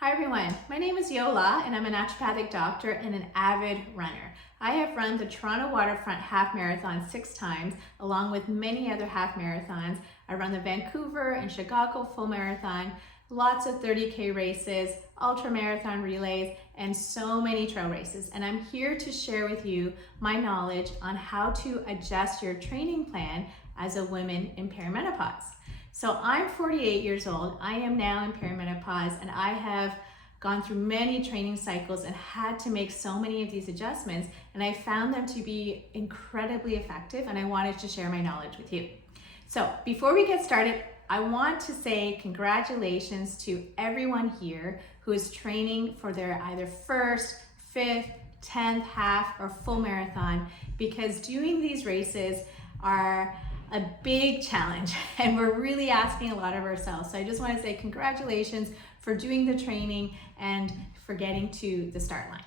Hi everyone, my name is Yola and I'm a naturopathic doctor and an avid runner. I have run the Toronto Waterfront Half Marathon 6 times, along with many other half marathons. I run the Vancouver and Chicago full marathon, lots of 30K races, ultra marathon relays, and so many trail races. And I'm here to share with you my knowledge on how to adjust your training plan as a woman in perimenopause. So I'm 48 years old. I am now in perimenopause and I have gone through many training cycles and had to make so many of these adjustments, and I found them to be incredibly effective, and I wanted to share my knowledge with you. So before we get started, I want to say congratulations to everyone here who is training for their either first, 5th, 10th half or full marathon, because doing these races are a big challenge and we're really asking a lot of ourselves. So I just want to say congratulations for doing the training and for getting to the start line.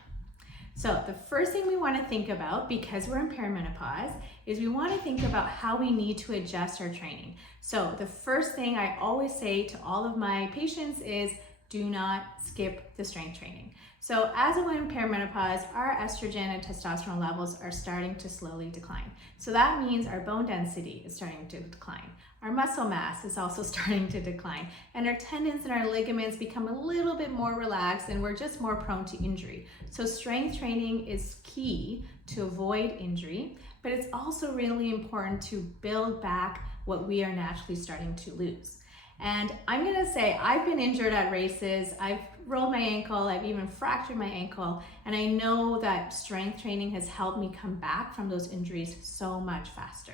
So the first thing we want to think about, because we're in perimenopause, is we want to think about how we need to adjust our training. So the first thing I always say to all of my patients is do not skip the strength training. So as a woman in perimenopause, our estrogen and testosterone levels are starting to slowly decline. So that means our bone density is starting to decline. Our muscle mass is also starting to decline, and our tendons and our ligaments become a little bit more relaxed, and we're just more prone to injury. So strength training is key to avoid injury, but it's also really important to build back what we are naturally starting to lose. And I'm gonna say I've been injured at races. I've rolled my ankle, I've even fractured my ankle, and I know that strength training has helped me come back from those injuries so much faster.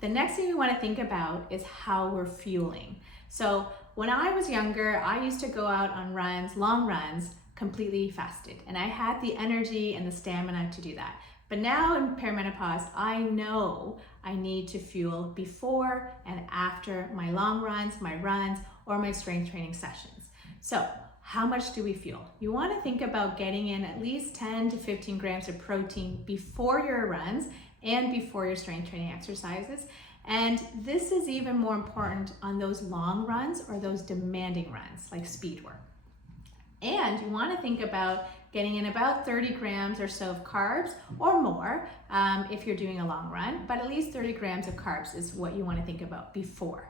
The next thing we want to think about is how we're fueling. So when I was younger, I used to go out on runs, long runs, completely fasted, and I had the energy and the stamina to do that. But now in perimenopause, I know I need to fuel before and after my long runs, or my strength training sessions. So how much do we fuel? You want to think about getting in at least 10 to 15 grams of protein before your runs and before your strength training exercises. And this is even more important on those long runs or those demanding runs like speed work. And you want to think about getting in about 30 grams or so of carbs or more if you're doing a long run, but at least 30 grams of carbs is what you want to think about before.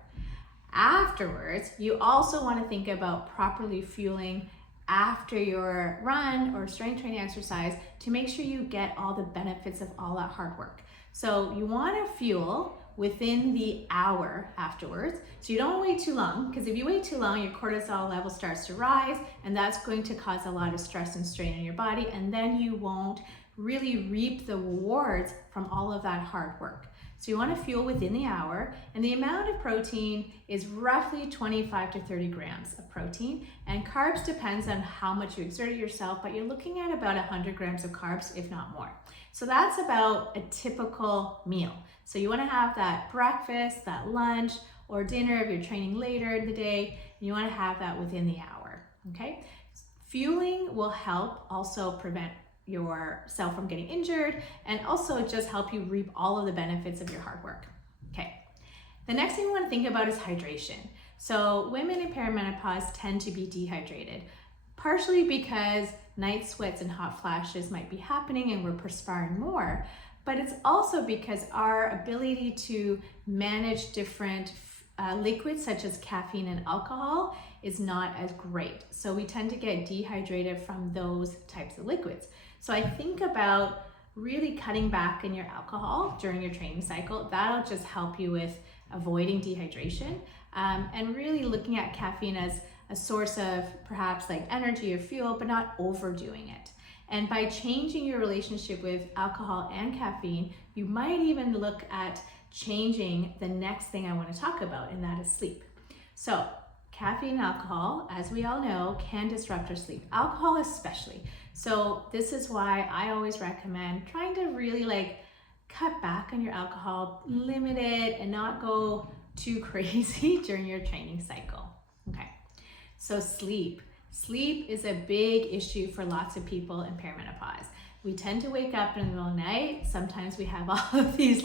Afterwards, you also want to think about properly fueling after your run or strength training exercise to make sure you get all the benefits of all that hard work. So you want to fuel within the hour afterwards. So you don't wait too long, because if you wait too long, your cortisol level starts to rise, and that's going to cause a lot of stress and strain in your body, and then you won't really reap the rewards from all of that hard work. So you want to fuel within the hour, and the amount of protein is roughly 25 to 30 grams of protein, and carbs depends on how much you exerted yourself, but you're looking at about 100 grams of carbs, if not more. So that's about a typical meal. So you want to have that breakfast, that lunch, or dinner if you're training later in the day, and you want to have that within the hour, okay? Fueling will help also prevent yourself from getting injured and also just help you reap all of the benefits of your hard work. Okay, the next thing we want to think about is hydration. So women in perimenopause tend to be dehydrated, partially because night sweats and hot flashes might be happening and we're perspiring more, but it's also because our ability to manage different liquids such as caffeine and alcohol is not as great. So we tend to get dehydrated from those types of liquids. So I think about really cutting back in your alcohol during your training cycle. That'll just help you with avoiding dehydration, and really looking at caffeine as a source of perhaps like energy or fuel, but not overdoing it. And by changing your relationship with alcohol and caffeine, you might even look at changing the next thing I want to talk about, and that is sleep. So caffeine and alcohol, as we all know, can disrupt our sleep, alcohol especially. So this is why I always recommend trying to really cut back on your alcohol, limit it, and not go too crazy during your training cycle. Okay, so sleep. Sleep is a big issue for lots of people in perimenopause. We tend to wake up in the middle of the night. Sometimes we have all of these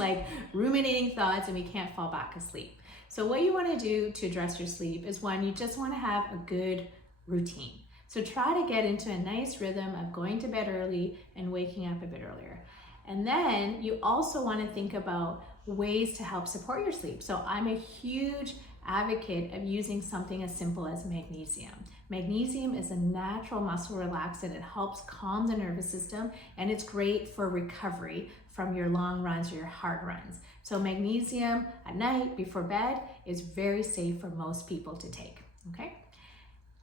ruminating thoughts and we can't fall back asleep. So what you want to do to address your sleep is, one, you just want to have a good routine. So try to get into a nice rhythm of going to bed early and waking up a bit earlier. And then you also want to think about ways to help support your sleep. So I'm a huge advocate of using something as simple as magnesium. Magnesium is a natural muscle relaxant. It helps calm the nervous system, and it's great for recovery from your long runs or your hard runs. So magnesium at night before bed is very safe for most people to take, okay?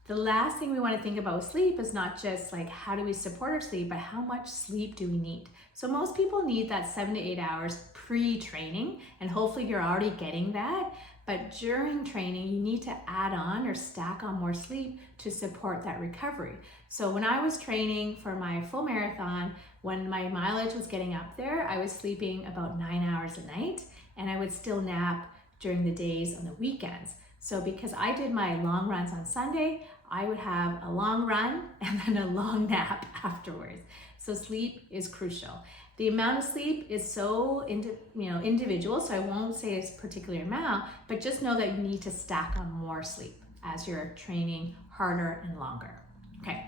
The last thing we want to think about with sleep is not just like how do we support our sleep, but how much sleep do we need? So most people need that 7 to 8 hours pre-training, and hopefully you're already getting that. But during training, you need to add on or stack on more sleep to support that recovery. So when I was training for my full marathon, when my mileage was getting up there, I was sleeping about 9 hours a night, and I would still nap during the days on the weekends. So because I did my long runs on Sunday, I would have a long run and then a long nap afterwards. So sleep is crucial. The amount of sleep is so individual, so I won't say it's a particular amount, but just know that you need to stack on more sleep as you're training harder and longer. Okay,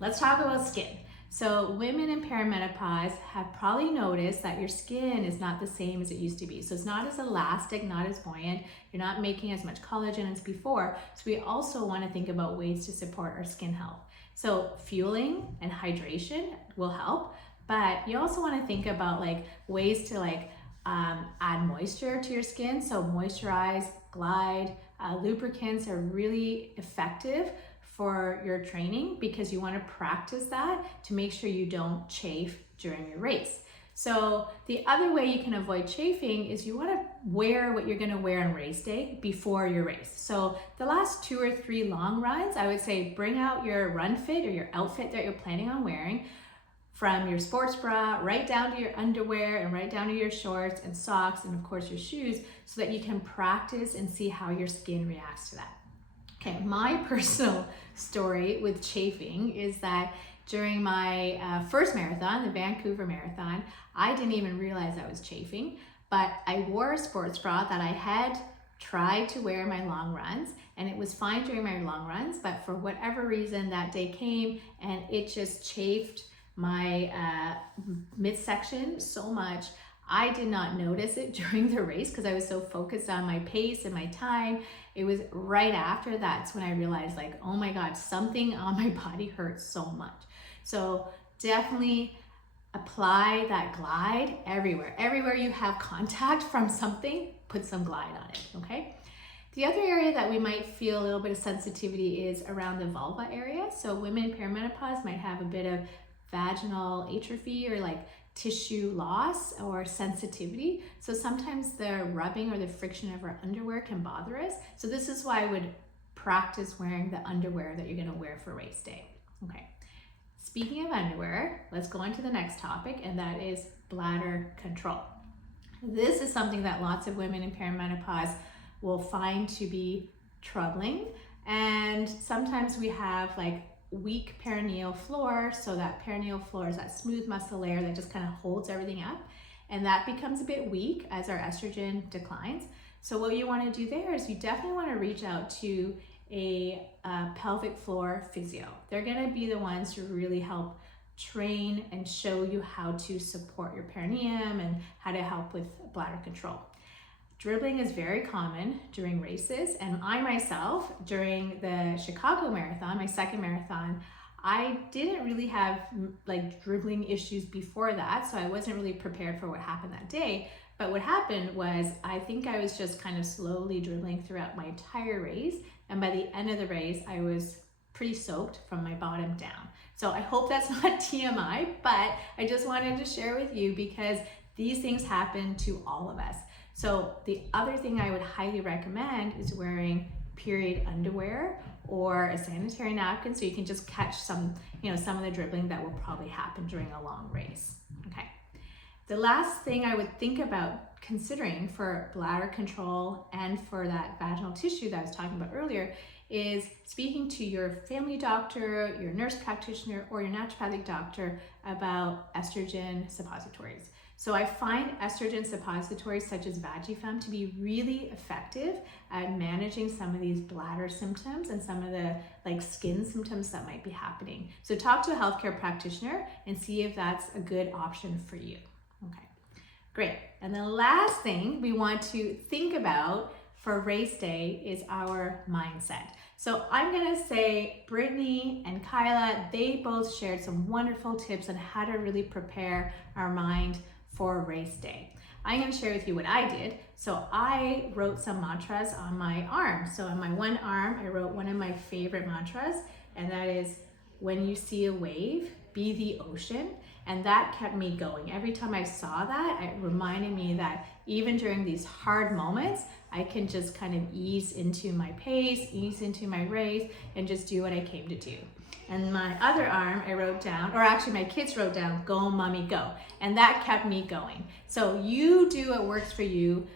let's talk about skin. So women in perimenopause have probably noticed that your skin is not the same as it used to be. So it's not as elastic, not as buoyant. You're not making as much collagen as before. So we also want to think about ways to support our skin health. So fueling and hydration will help, but you also want to think about like ways to add moisture to your skin. So moisturize, glide, lubricants are really effective for your training because you want to practice that to make sure you don't chafe during your race. So the other way you can avoid chafing is you want to wear what you're going to wear on race day before your race. So the last 2 or 3 long runs, I would say bring out your run fit or your outfit that you're planning on wearing, from your sports bra right down to your underwear and right down to your shorts and socks and of course your shoes, so that you can practice and see how your skin reacts to that. Okay, my personal story with chafing is that during my first marathon, the Vancouver Marathon, I didn't even realize I was chafing, but I wore a sports bra that I had tried to wear my long runs, and it was fine during my long runs, but for whatever reason that day came and it just chafed my midsection so much. I did not notice it during the race because I was so focused on my pace and my time. It was right after that's when I realized, like, oh my God, something on my body hurts so much. So definitely apply that glide everywhere. Everywhere you have contact from something, put some glide on it, okay? The other area that we might feel a little bit of sensitivity is around the vulva area. So women in perimenopause might have a bit of vaginal atrophy or like tissue loss or sensitivity. So sometimes the rubbing or the friction of our underwear can bother us. So this is why I would practice wearing the underwear that you're going to wear for race day. Okay. Speaking of underwear, let's go on to the next topic, and that is bladder control. This is something that lots of women in perimenopause will find to be troubling. And sometimes we have like weak perineal floor. So that perineal floor is that smooth muscle layer that just kind of holds everything up, and that becomes a bit weak as our estrogen declines. So what you want to do there is you definitely want to reach out to a pelvic floor physio. They're going to be the ones to really help train and show you how to support your perineum and how to help with bladder control. Dribbling is very common during races, and I myself, during the Chicago Marathon, my second marathon, I didn't really have like dribbling issues before that, so I wasn't really prepared for what happened that day. But what happened was, I think I was just kind of slowly dribbling throughout my entire race, and by the end of the race, I was pretty soaked from my bottom down. So I hope that's not TMI, but I just wanted to share with you because these things happen to all of us. So the other thing I would highly recommend is wearing period underwear or a sanitary napkin, so you can just catch some of the dribbling that will probably happen during a long race. Okay. The last thing I would think about considering for bladder control and for that vaginal tissue that I was talking about earlier is speaking to your family doctor, your nurse practitioner, or your naturopathic doctor about estrogen suppositories. So I find estrogen suppositories such as Vagifem to be really effective at managing some of these bladder symptoms and some of the skin symptoms that might be happening. So talk to a healthcare practitioner and see if that's a good option for you. Okay, great. And the last thing we want to think about for race day is our mindset. So I'm gonna say Brittany and Kyla, they both shared some wonderful tips on how to really prepare our mind for race day. I'm gonna share with you what I did. So I wrote some mantras on my arm. So on my one arm, I wrote one of my favorite mantras, and that is, when you see a wave, be the ocean. And that kept me going. Every time I saw that, it reminded me that even during these hard moments, I can just kind of ease into my pace, ease into my race, and just do what I came to do. And my other arm, I wrote down, or actually my kids wrote down, go mommy go. And that kept me going. So you do what works for you.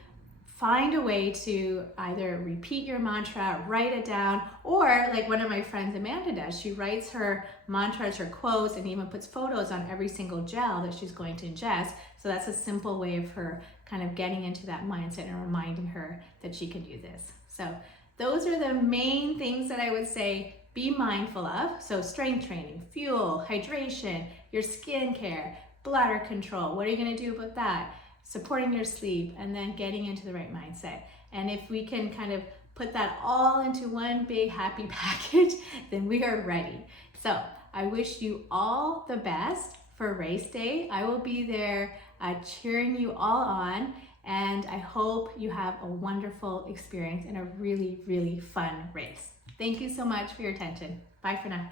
Find a way to either repeat your mantra, write it down, or like one of my friends, Amanda, does. She writes her mantras, her quotes, and even puts photos on every single gel that she's going to ingest. So that's a simple way of her kind of getting into that mindset and reminding her that she can do this. So those are the main things that I would say be mindful of. So strength training, fuel, hydration, your skincare, bladder control. What are you going to do about that? Supporting your sleep, and then getting into the right mindset. And if we can kind of put that all into one big happy package, then we are ready. So I wish you all the best for race day. I will be there cheering you all on, and I hope you have a wonderful experience and a really, really fun race. Thank you so much for your attention. Bye for now.